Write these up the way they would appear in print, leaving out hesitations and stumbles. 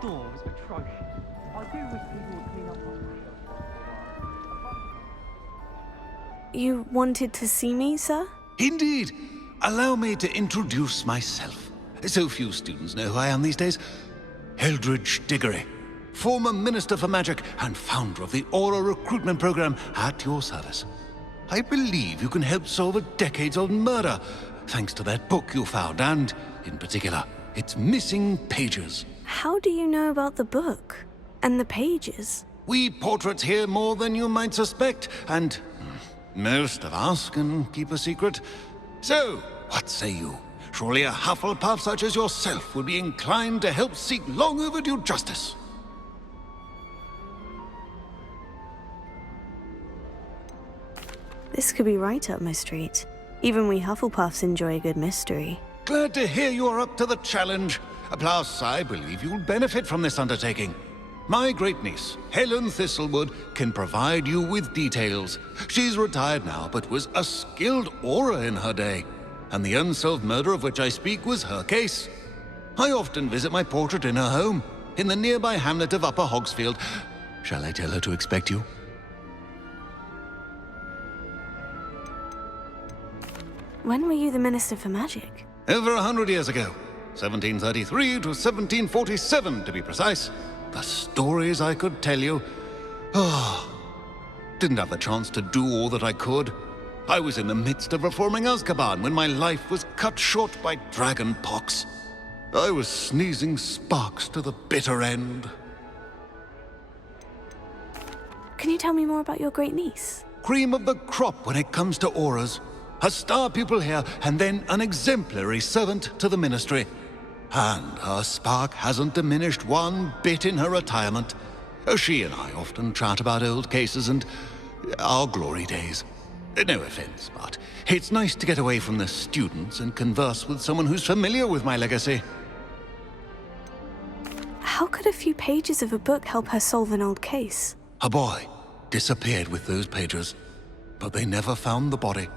door was atrocious. I do wish people would clean up after themselves. You wanted to see me, sir? Indeed. Allow me to introduce myself. So few students know who I am these days. Eldridge Diggory, former Minister for Magic and founder of the Aura Recruitment Program, at your service. I believe you can help solve a decades-old murder, thanks to that book you found, and, in particular, its missing pages. How do you know about the book? And the pages? We portraits hear more than you might suspect, and most of us can keep a secret. So, what say you? Surely a Hufflepuff such as yourself would be inclined to help seek long overdue justice. This could be right up my street. Even we Hufflepuffs enjoy a good mystery. Glad to hear you are up to the challenge. Plus, I believe you'll benefit from this undertaking. My great-niece, Helen Thistlewood, can provide you with details. She's retired now, but was a skilled aura in her day. And the unsolved murder of which I speak was her case. I often visit my portrait in her home, in the nearby hamlet of Upper Hogsfield. Shall I tell her to expect you? When were you the Minister for Magic? Over 100 years ago. 1733 to 1747, to be precise. The stories I could tell you. Didn't have the chance to do all that I could. I was in the midst of reforming Azkaban when my life was cut short by dragon pox. I was sneezing sparks to the bitter end. Can you tell me more about your great-niece? Cream of the crop when it comes to auras. A star pupil here, and then an exemplary servant to the ministry. And her spark hasn't diminished one bit in her retirement. She and I often chat about old cases and our glory days. No offense, but it's nice to get away from the students and converse with someone who's familiar with my legacy. How could a few pages of a book help her solve an old case? A boy disappeared with those pages, but they never found the body.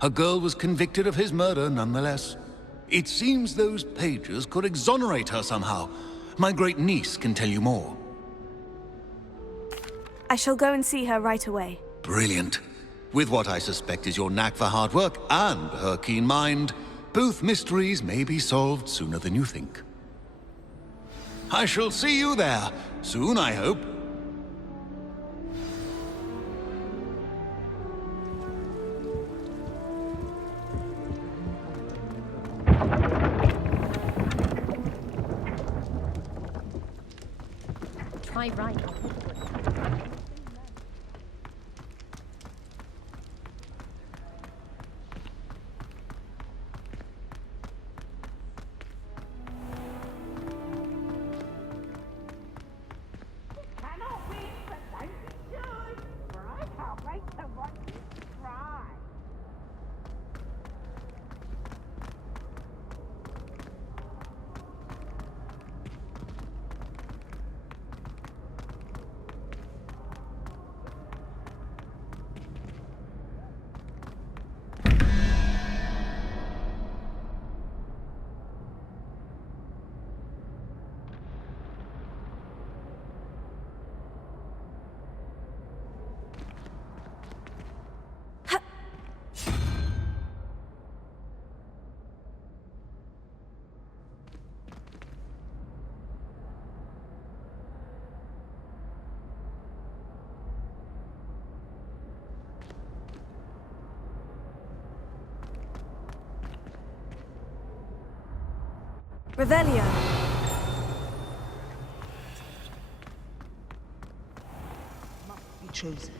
A girl was convicted of his murder nonetheless. It seems those pages could exonerate her somehow. My great-niece can tell you more. I shall go and see her right away. Brilliant. With what I suspect is your knack for hard work and her keen mind, both mysteries may be solved sooner than you think. I shall see you there, soon I hope. Try right. Revelio. Must be chosen.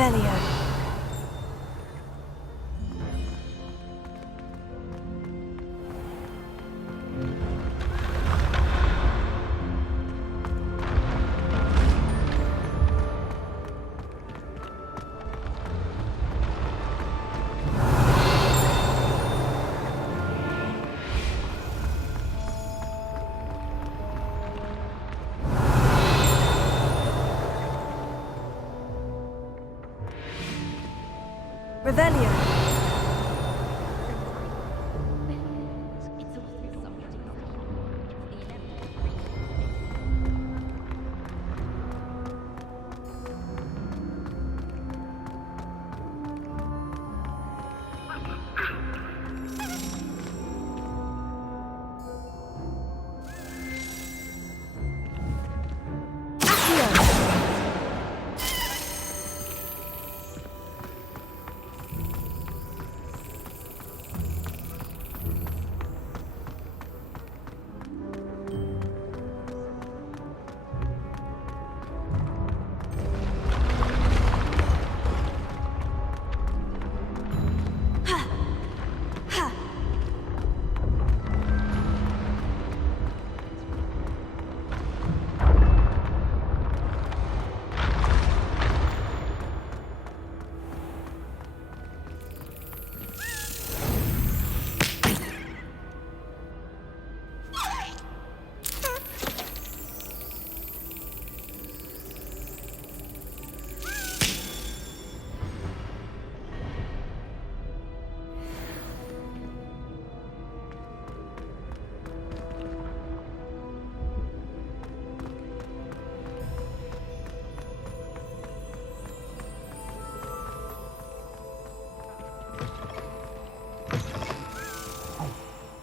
Revelio. Revelio.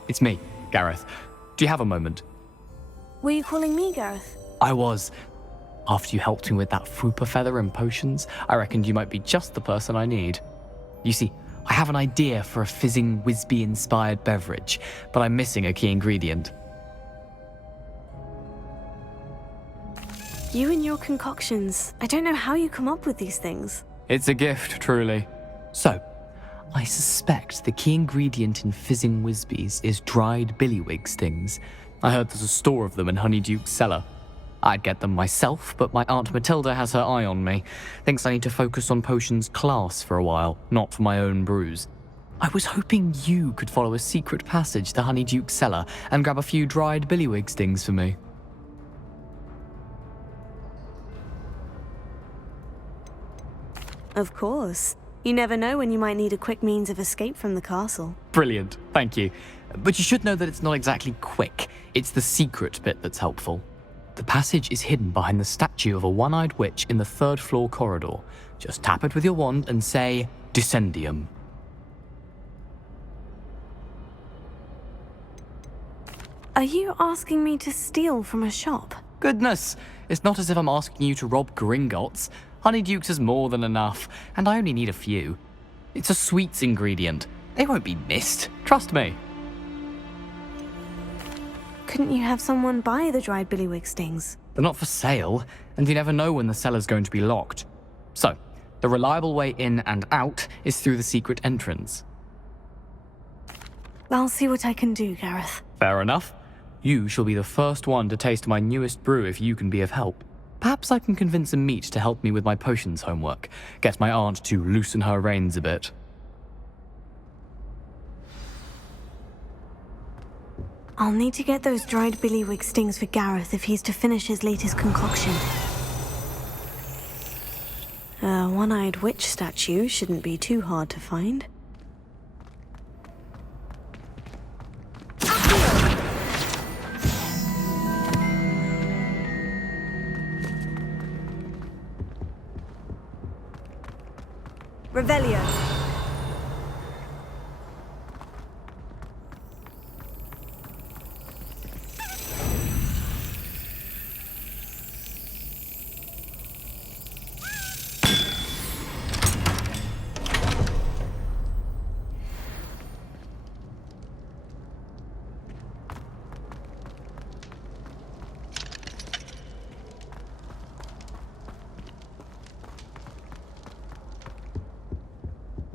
It's me, Gareth. Do you have a moment? Were you calling me, Gareth? I was. After you helped me with that Fupa feather and potions, I reckoned you might be just the person I need. You see, I have an idea for a fizzing Whizbee-inspired beverage, but I'm missing a key ingredient. You and your concoctions. I don't know how you come up with these things. It's a gift, truly. So, I suspect the key ingredient in fizzing Whizbees is dried billywig stings. I heard there's a store of them in Honeyduke's cellar. I'd get them myself, but my Aunt Matilda has her eye on me. Thinks I need to focus on potions class for a while, not for my own brews. I was hoping you could follow a secret passage to Honeyduke's cellar and grab a few dried billywig stings for me. Of course. You never know when you might need a quick means of escape from the castle. Brilliant, thank you. But you should know that it's not exactly quick. It's the secret bit that's helpful. The passage is hidden behind the statue of a one-eyed witch in the third floor corridor. Just tap it with your wand and say, Descendium. Are you asking me to steal from a shop? Goodness, it's not as if I'm asking you to rob Gringotts. Honeyduke's is more than enough, and I only need a few. It's a sweets ingredient. They won't be missed, trust me. Couldn't you have someone buy the dried billywig stings? They're not for sale, and you never know when the cellar's going to be locked. So, the reliable way in and out is through the secret entrance. I'll see what I can do, Gareth. Fair enough. You shall be the first one to taste my newest brew if you can be of help. Perhaps I can convince a meat to help me with my potions homework. Get my aunt to loosen her reins a bit. I'll need to get those dried billywig stings for Gareth if he's to finish his latest concoction. A one-eyed witch statue shouldn't be too hard to find. Revelio.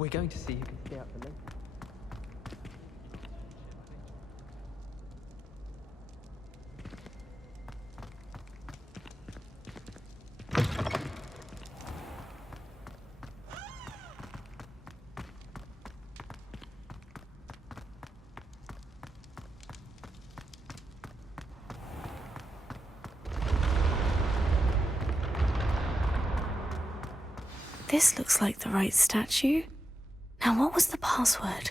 We're going to see who can stay out the late. This looks like the right statue. Now, what was the password?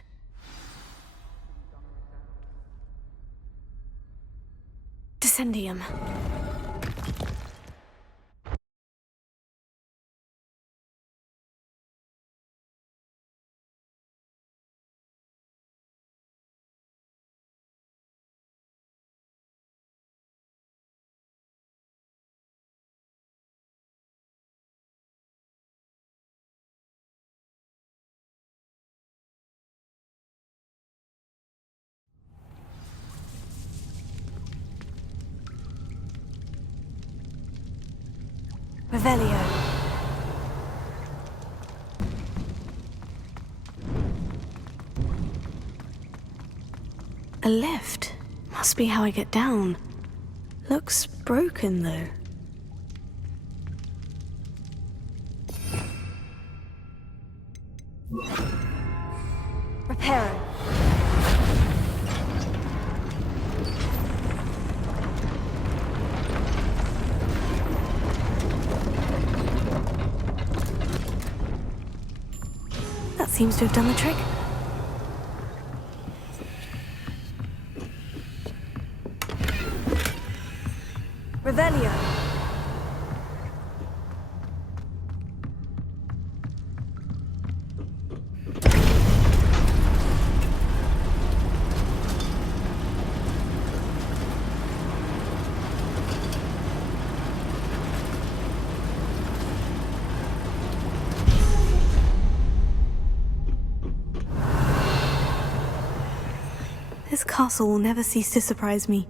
Descendium. Revelio. A lift. Must be how I get down. Looks broken, though. Reparo. That seems to have done the trick. Revelio. This castle will never cease to surprise me.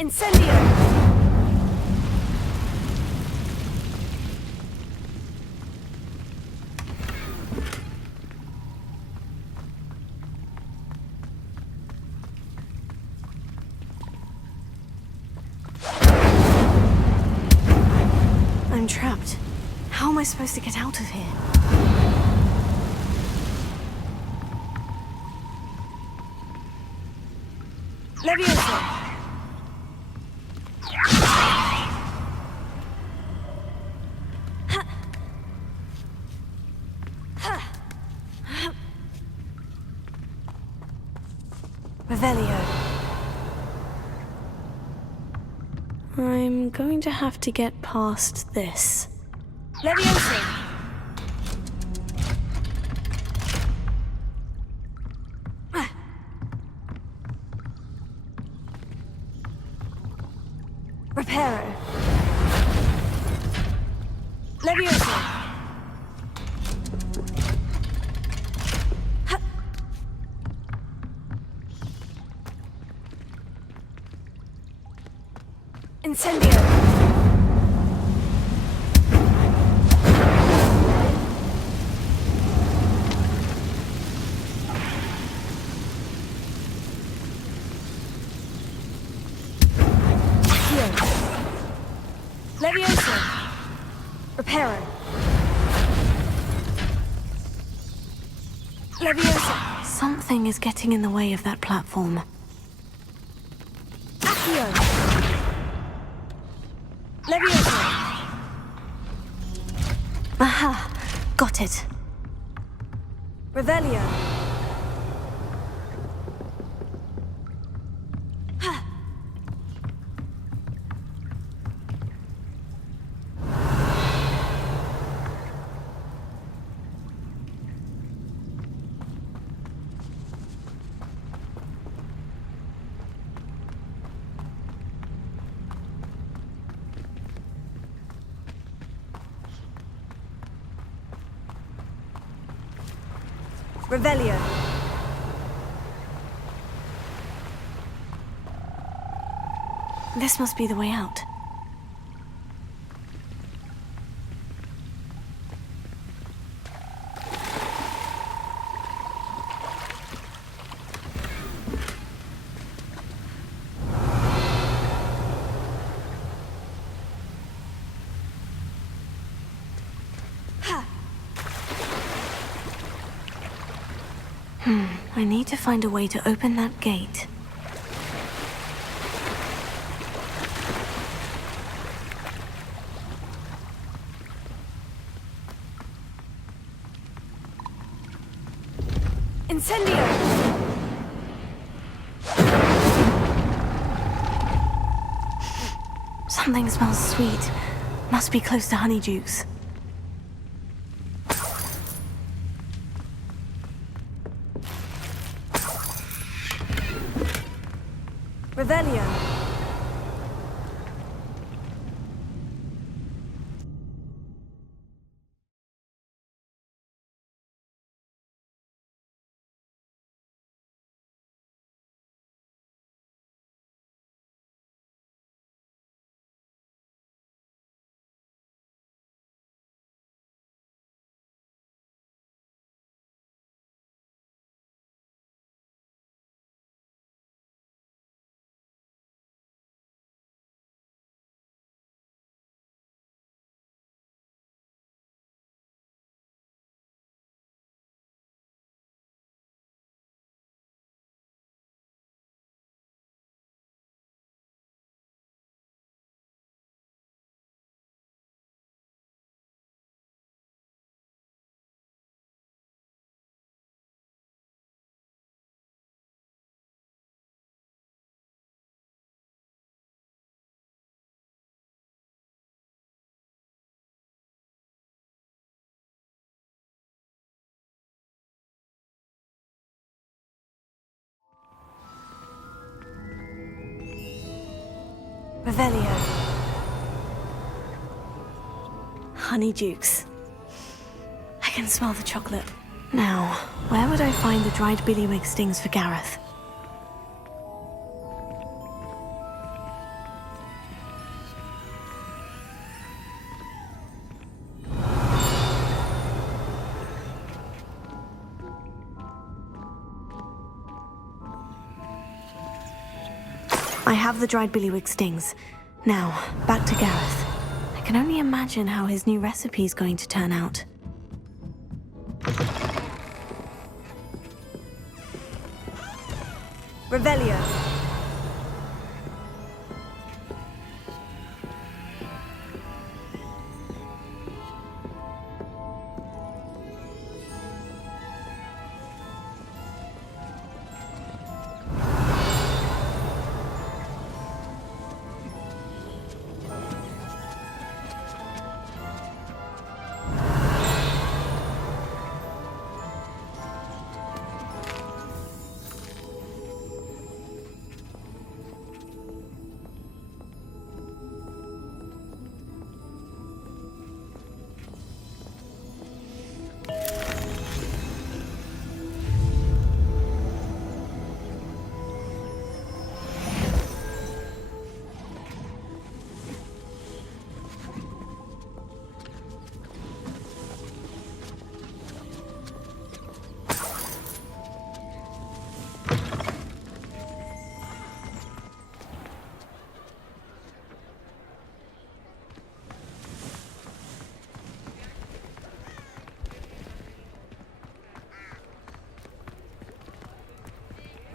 Incendio! I'm trapped. How am I supposed to get out of here? Leviosa! Revelio. I'm going to have to get past this. Leviosa! Reparo. Leviosa! Incendio! Leviosa! Reparo! Leviosa! Something is getting in the way of that platform. Accio! Leviosa! Aha! Got it. Revelio. Revelio. This must be the way out. I need to find a way to open that gate. Incendio! Something smells sweet. Must be close to Honeydukes. Revelio. Revelio. Honeydukes. I can smell the chocolate. Now, where would I find the dried billywig stings for Gareth? I have the dried billywig stings. Now, back to Gareth. I can only imagine how his new recipe is going to turn out. Revelio.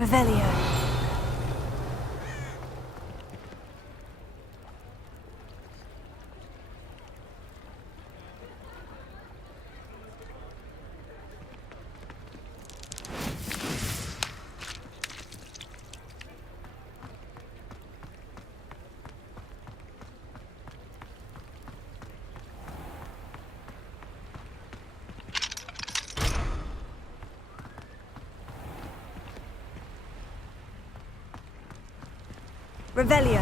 Revelio. Revelio.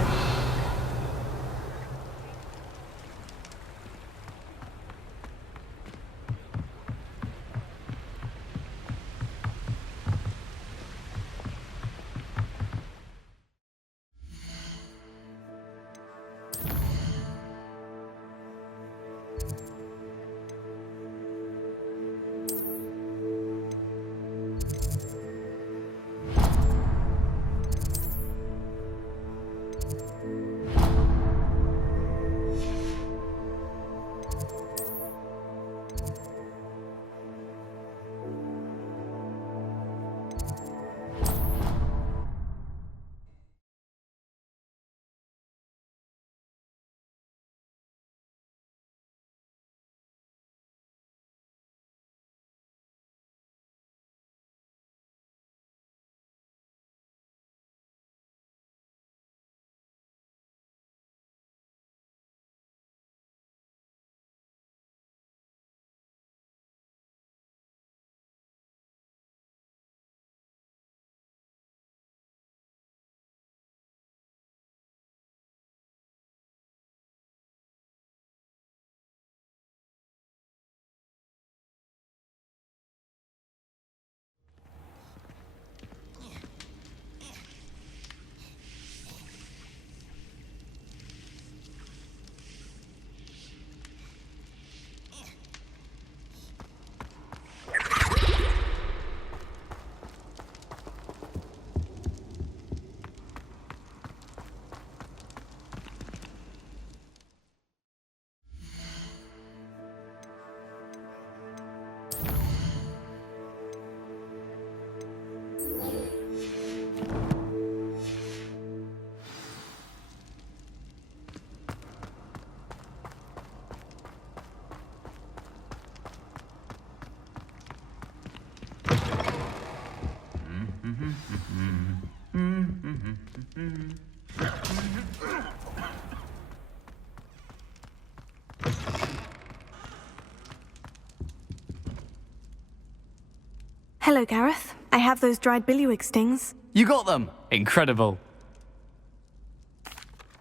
Hello, Gareth. I have those dried billywig stings. You got them! Incredible.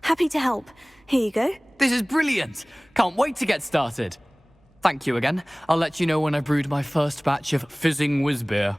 Happy to help. Here you go. This is brilliant! Can't wait to get started. Thank you again. I'll let you know when I brewed my first batch of fizzing whiz beer.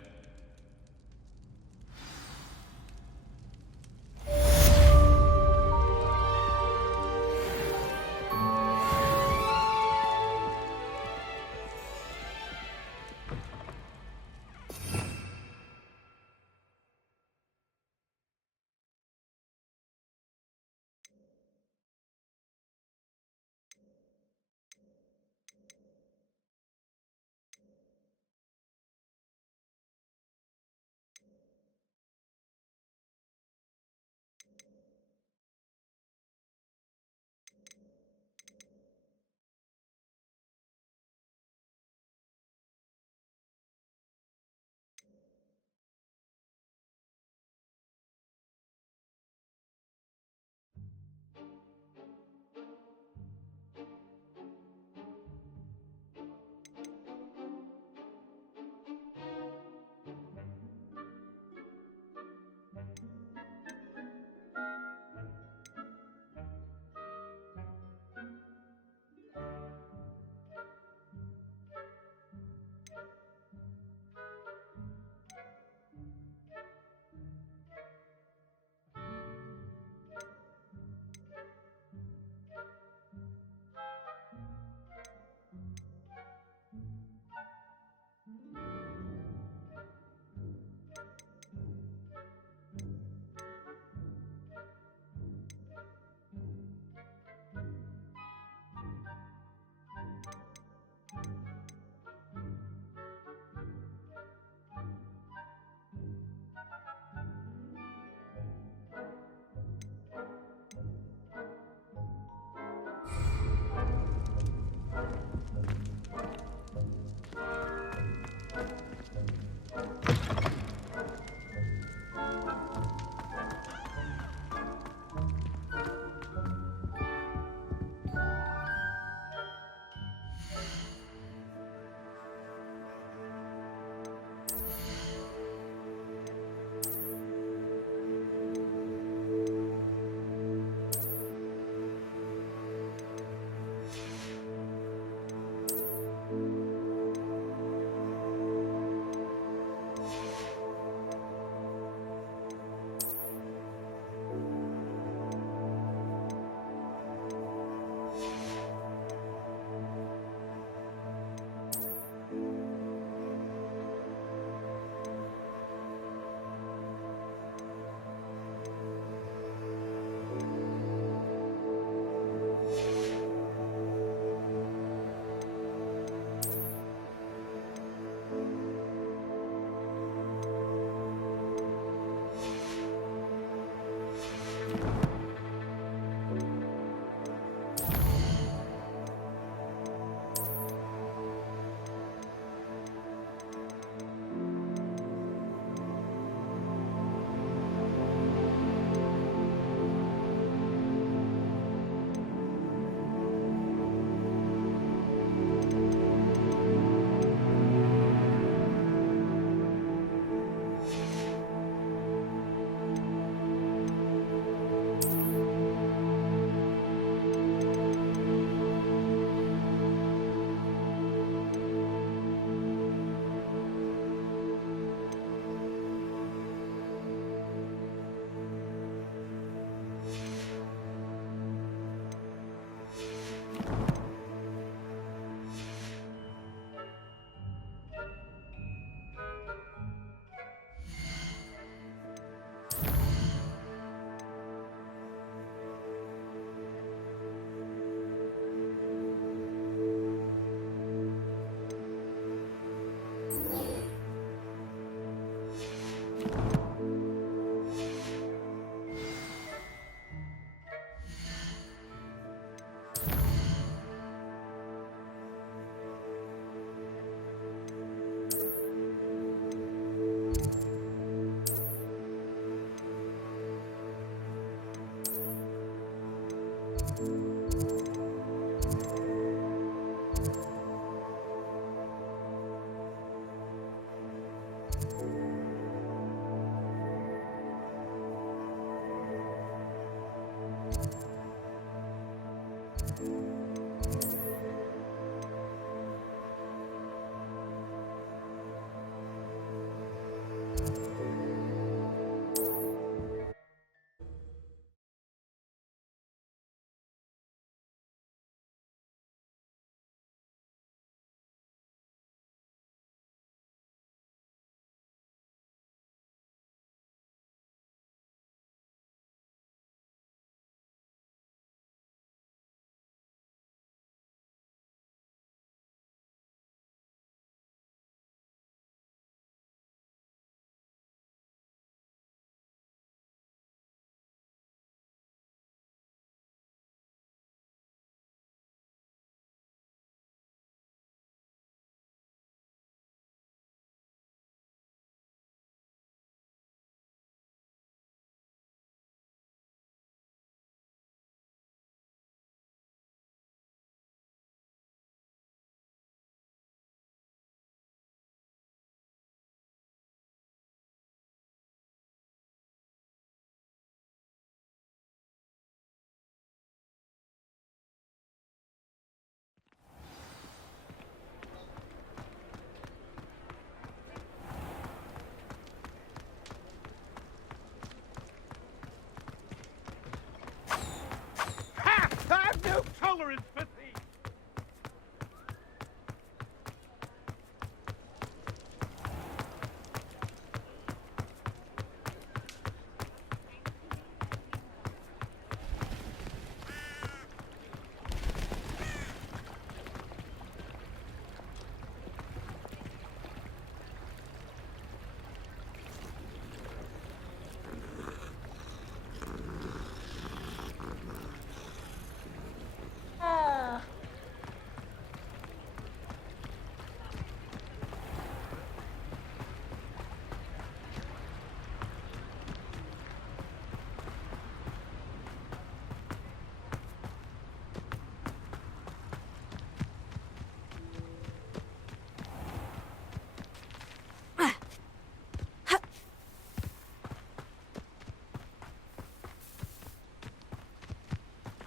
Ha! I have no tolerance for thieves!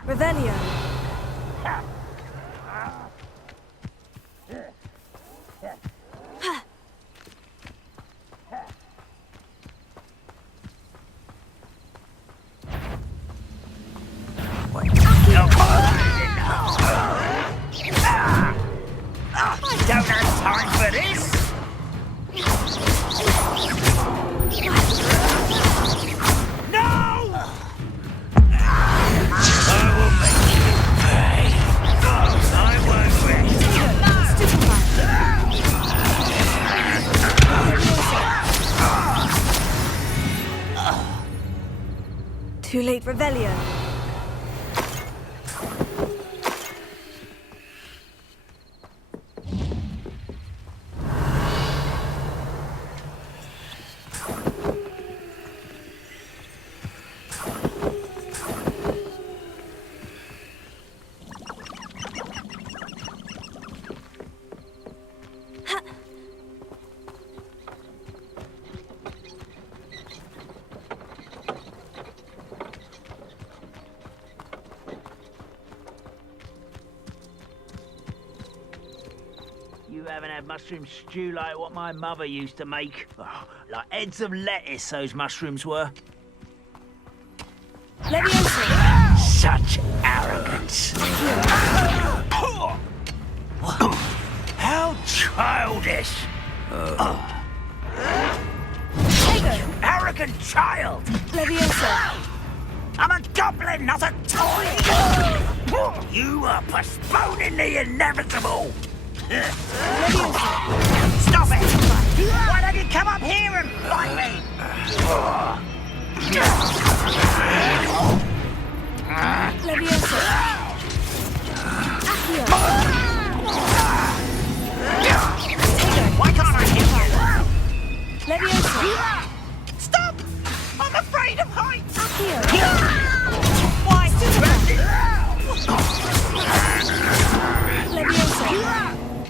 Revelio. Don't have time for this! No! I will make you pay. I won't wait. Too late, Revelio. You haven't had mushroom stew like what my mother used to make. Oh, like heads of lettuce, those mushrooms were. Leviosa. Such arrogance. How childish. Arrogant child. Leviosa. I'm a goblin, not a toy. You are postponing the inevitable. Stop it! Why don't you come up here and fight me? Leviosa. Accio. Why can't I hit you? Leviosa. Stop! I'm afraid of heights! Accio. Why? Leviosa.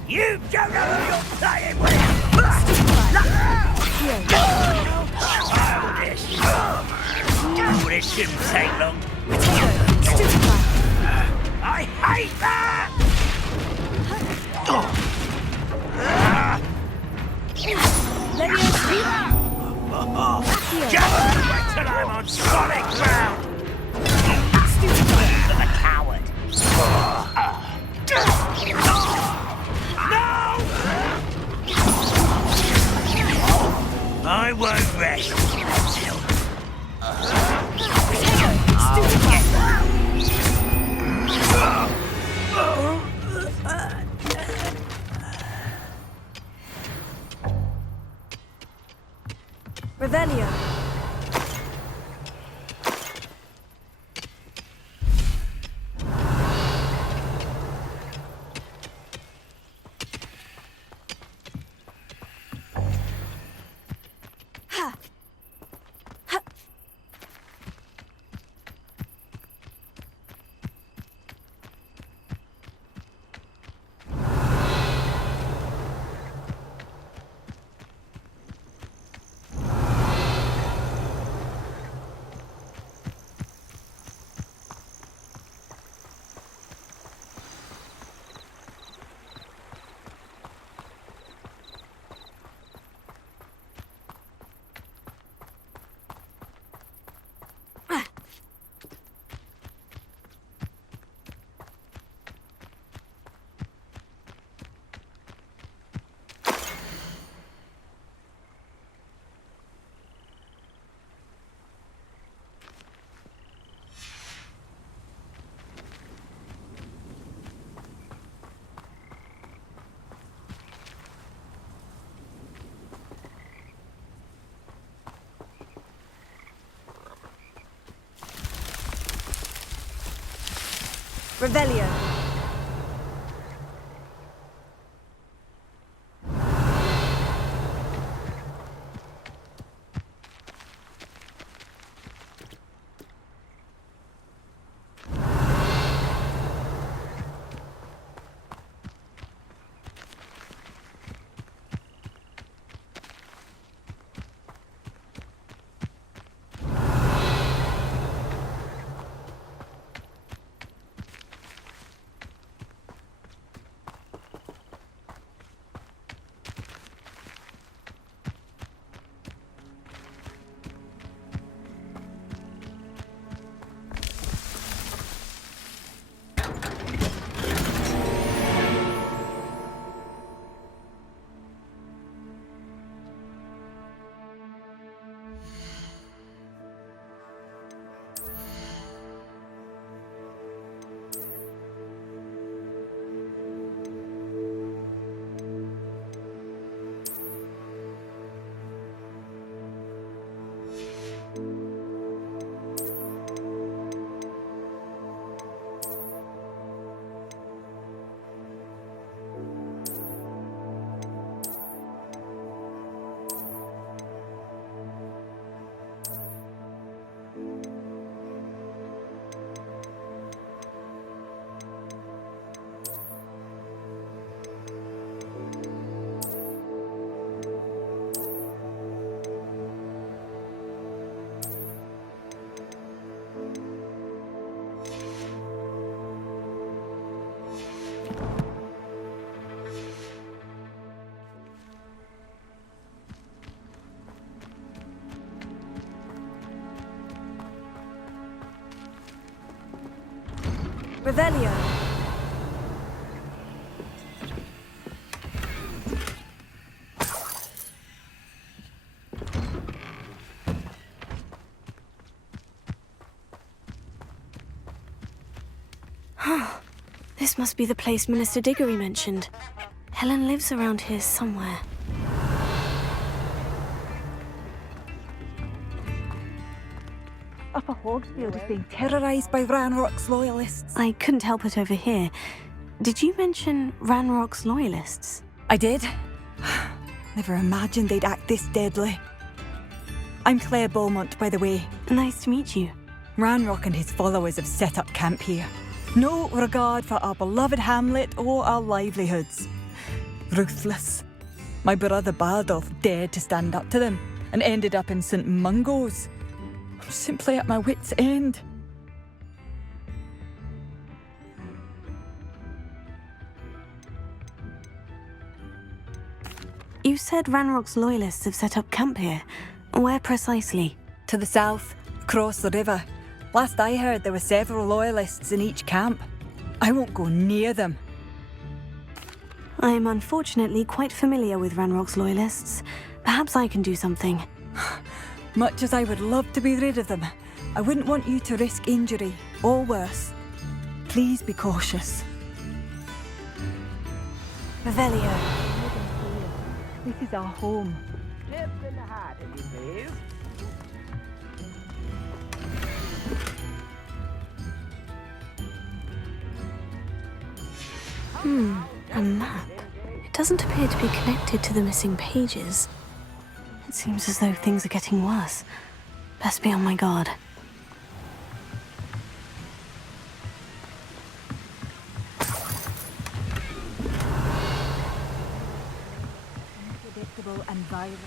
You don't know who you're playing with! Childish! Oh, this shouldn't take long. I hate that! Just wait till I'm on solid ground! Stupid the coward! No! I won't rest until... Revelio. Revelio. Revelio. This must be the place Minister Diggory mentioned. Helen lives around here somewhere. Upper Hogsfield is being terrorised by Ranrock's loyalists. I couldn't help it over here. Did you mention Ranrock's loyalists? I did. Never imagined they'd act this deadly. I'm Claire Beaumont, by the way. Nice to meet you. Ranrock and his followers have set up camp here. No regard for our beloved hamlet or our livelihoods. Ruthless. My brother Bardolph dared to stand up to them and ended up in St. Mungo's. I'm simply at my wit's end. You said Ranrock's loyalists have set up camp here. Where precisely? To the south, across the river. Last I heard, there were several loyalists in each camp. I won't go near them. I am unfortunately quite familiar with Ranrock's loyalists. Perhaps I can do something. Much as I would love to be rid of them, I wouldn't want you to risk injury, or worse. Please be cautious. Revelio. This is our home. Tip in the hat, if you please. A map. It doesn't appear to be connected to the missing pages. It seems as though things are getting worse. Best be on my guard. Unpredictable and violent.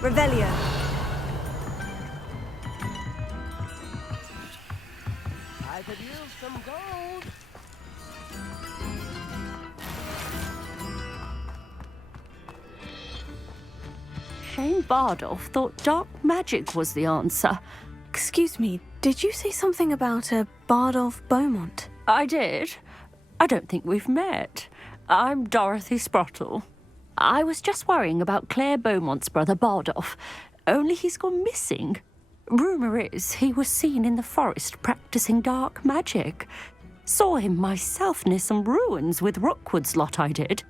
Revelio. I could use some gold. Shane Bardolph thought dark magic was the answer. Excuse me, did you say something about a Bardolph Beaumont? I did. I don't think we've met. I'm Dorothy Sprottle. I was just worrying about Claire Beaumont's brother Bardolph, only he's gone missing. Rumour is he was seen in the forest practicing dark magic. Saw him myself near some ruins with Rookwood's lot I did.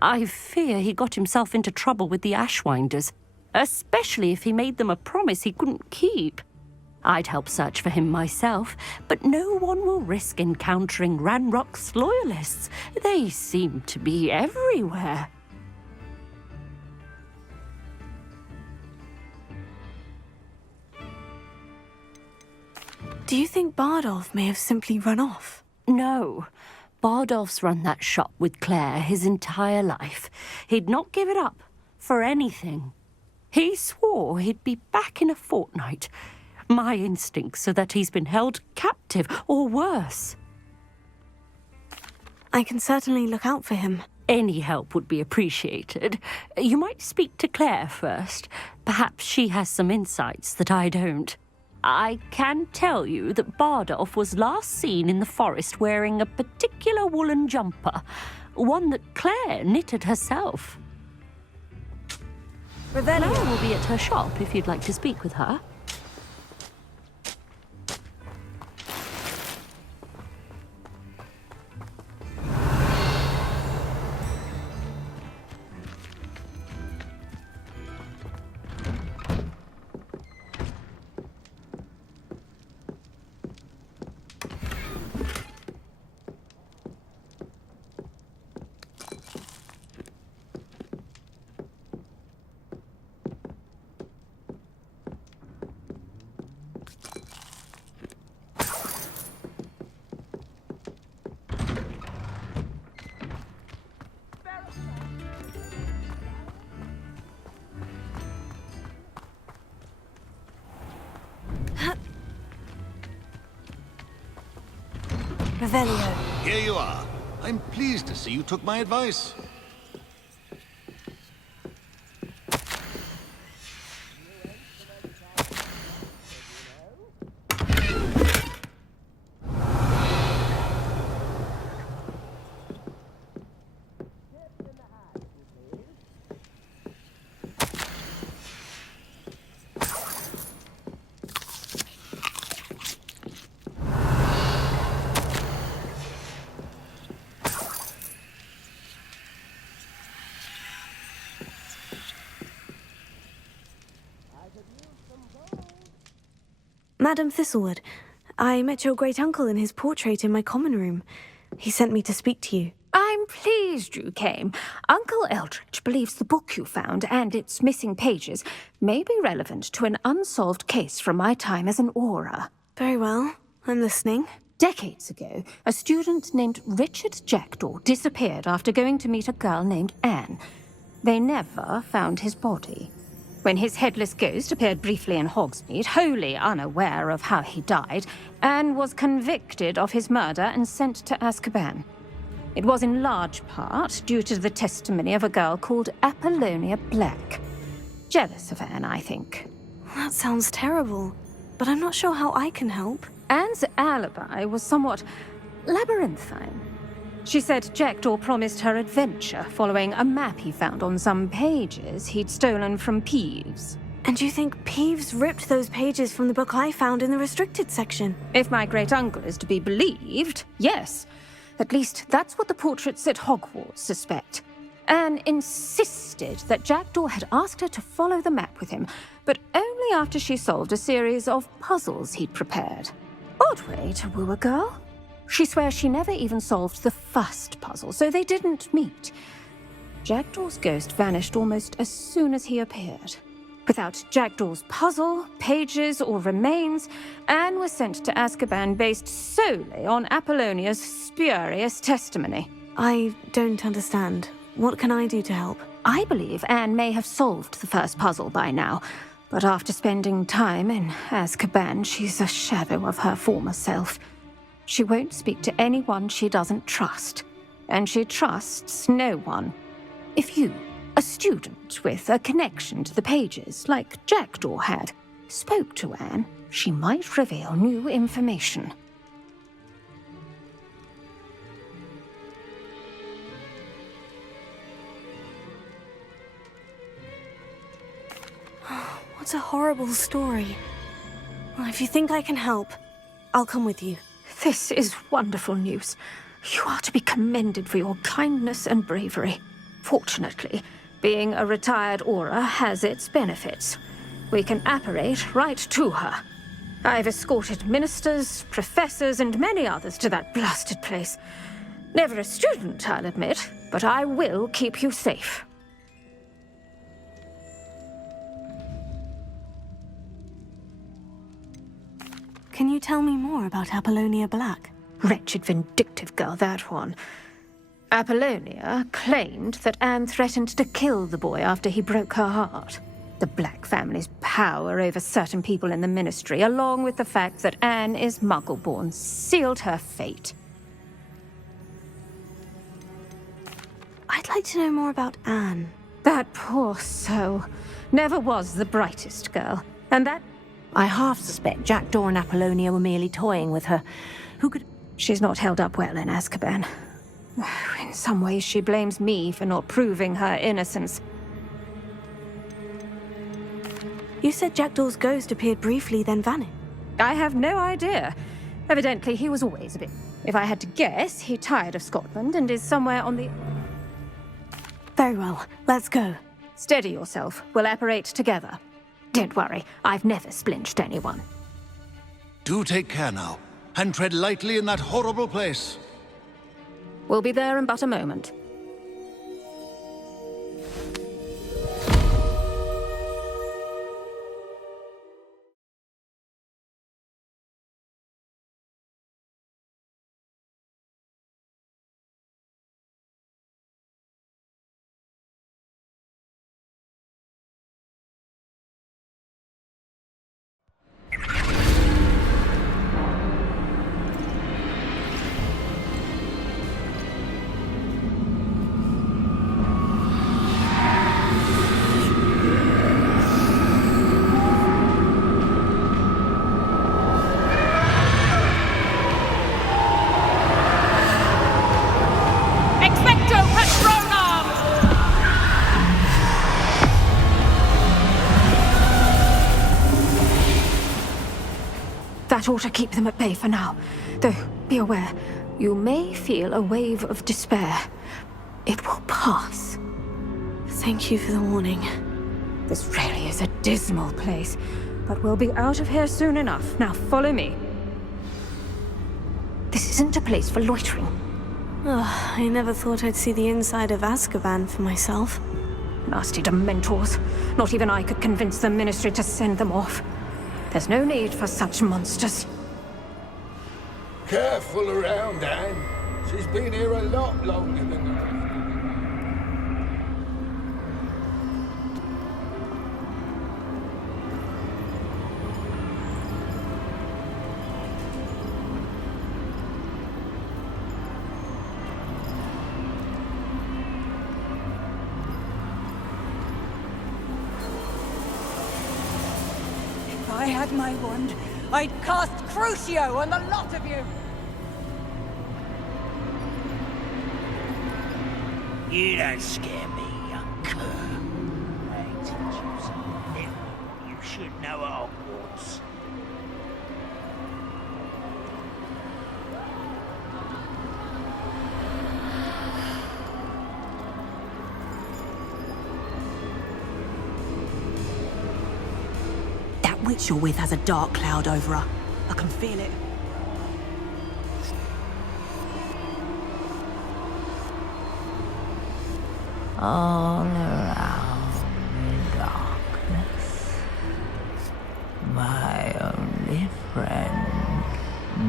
I fear he got himself into trouble with the Ashwinders, especially if he made them a promise he couldn't keep. I'd help search for him myself, but no one will risk encountering Ranrock's loyalists. They seem to be everywhere. Do you think Bardolph may have simply run off? No. Bardolph's run that shop with Claire his entire life. He'd not give it up for anything. He swore he'd be back in a fortnight. My instincts are that he's been held captive, or worse. I can certainly look out for him. Any help would be appreciated. You might speak to Claire first. Perhaps she has some insights that I don't. I can tell you that Bardolph was last seen in the forest wearing a particular woolen jumper, one that Claire knitted herself. Claire will be at her shop if you'd like to speak with her. Revelio. Here you are. I'm pleased to see you took my advice. Madam Thistlewood, I met your great-uncle in his portrait in my common room. He sent me to speak to you. I'm pleased you came. Uncle Eldridge believes the book you found and its missing pages may be relevant to an unsolved case from my time as an aura. Very well. I'm listening. Decades ago, a student named Richard Jackdaw disappeared after going to meet a girl named Anne. They never found his body. When his headless ghost appeared briefly in Hogsmeade, wholly unaware of how he died, Anne was convicted of his murder and sent to Azkaban. It was in large part due to the testimony of a girl called Apollonia Black. Jealous of Anne, I think. That sounds terrible, but I'm not sure how I can help. Anne's alibi was somewhat labyrinthine. She said Jackdaw promised her adventure following a map he found on some pages he'd stolen from Peeves. And you think Peeves ripped those pages from the book I found in the restricted section? If my great-uncle is to be believed, yes. At least that's what the portraits at Hogwarts suspect. Anne insisted that Jackdaw had asked her to follow the map with him, but only after she solved a series of puzzles he'd prepared. Odd way to woo a girl. She swears she never even solved the first puzzle, so they didn't meet. Jackdaw's ghost vanished almost as soon as he appeared. Without Jackdaw's puzzle, pages, or remains, Anne was sent to Azkaban based solely on Apollonia's spurious testimony. I don't understand. What can I do to help? I believe Anne may have solved the first puzzle by now, but after spending time in Azkaban, she's a shadow of her former self. She won't speak to anyone she doesn't trust, and she trusts no one. If you, a student with a connection to the pages, like Jackdaw had, spoke to Anne, she might reveal new information. What a horrible story. Well, if you think I can help, I'll come with you. This is wonderful news. You are to be commended for your kindness and bravery. Fortunately, being a retired Auror has its benefits. We can apparate right to her. I've escorted ministers, professors, and many others to that blasted place. Never a student, I'll admit, but I will keep you safe. Can you tell me more about Apollonia Black? Wretched, vindictive girl, that one. Apollonia claimed that Anne threatened to kill the boy after he broke her heart. The Black family's power over certain people in the ministry, along with the fact that Anne is Muggle-born, sealed her fate. I'd like to know more about Anne. That poor soul never was the brightest girl, and that... I half suspect Jackdaw and Apollonia were merely toying with her. Who could... She's not held up well in Azkaban. In some ways, she blames me for not proving her innocence. You said Jackdaw's ghost appeared briefly, then vanished. I have no idea. Evidently, he was always a bit... If I had to guess, he tired of Scotland and is somewhere on the... Very well, let's go. Steady yourself. We'll apparate together. Don't worry, I've never splinched anyone. Do take care now, and tread lightly in that horrible place. We'll be there in but a moment. That ought to keep them at bay for now. Though, be aware, you may feel a wave of despair. It will pass. Thank you for the warning. This really is a dismal place, but we'll be out of here soon enough. Now follow me. This isn't a place for loitering. Oh, I never thought I'd see the inside of Azkaban for myself. Nasty Dementors. Not even I could convince the Ministry to send them off. There's no need for such monsters. Careful around, Anne. She's been here a lot longer than the rest. I had my wand, I'd cast Crucio on the lot of you! You don't scare me, young cur. I teach you something you should know at Hogwarts. That witch you're with has a dark cloud over her. I can feel it. All around in darkness, my only friend,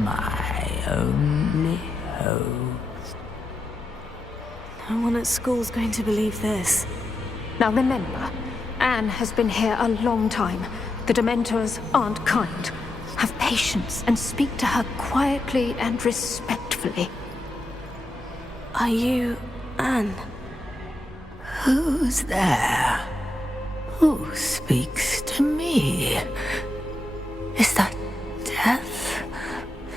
my only hope. No one at school's going to believe this. Now remember, Anne has been here a long time. The Dementors aren't kind. Have patience and speak to her quietly and respectfully. Are you Anne? Who's there? Who speaks to me? Is that death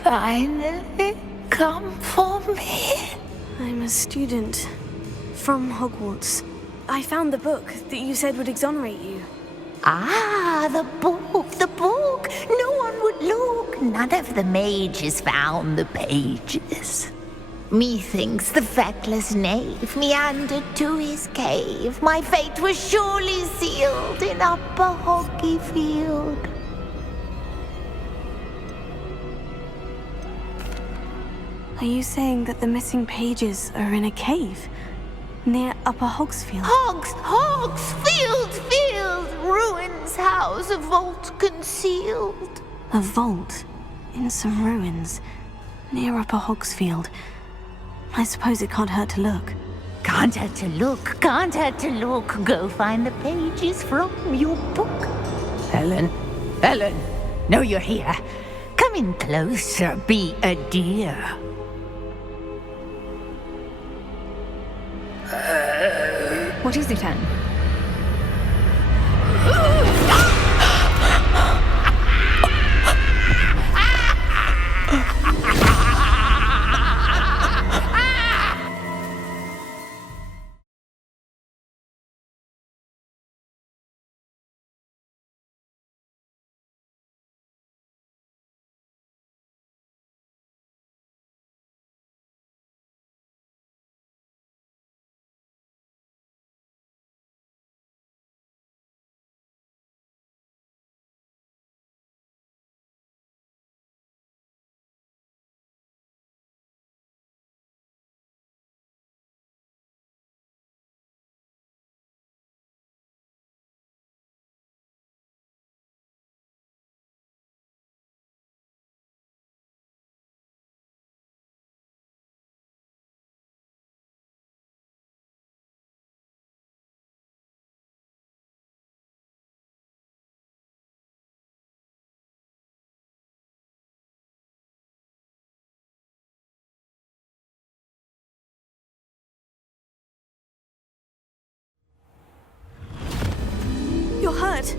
finally come for me? I'm a student from Hogwarts. I found the book that you said would exonerate you. Ah, the book, the book. No one would look. None of the mages found the pages. Methinks the feckless knave meandered to his cave. My fate was surely sealed in Upper Hoggyfield. Are you saying that the missing pages are in a cave near Upper Hogsfield? Hogsfield! Ruins house, a vault concealed. A vault in some ruins near Upper Hogsfield. I suppose it can't hurt to look. Can't hurt to look, can't hurt to look. Go find the pages from your book. Helen, know you're here. Come in closer, be a dear. What is it, Anne? You're hurt.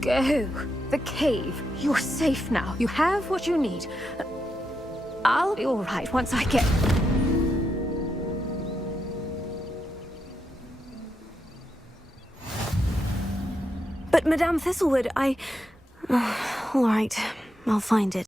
Go. The cave. You're safe now. You have what you need. I'll be all right once I get... But Madame Thistlewood, all right, I'll find it.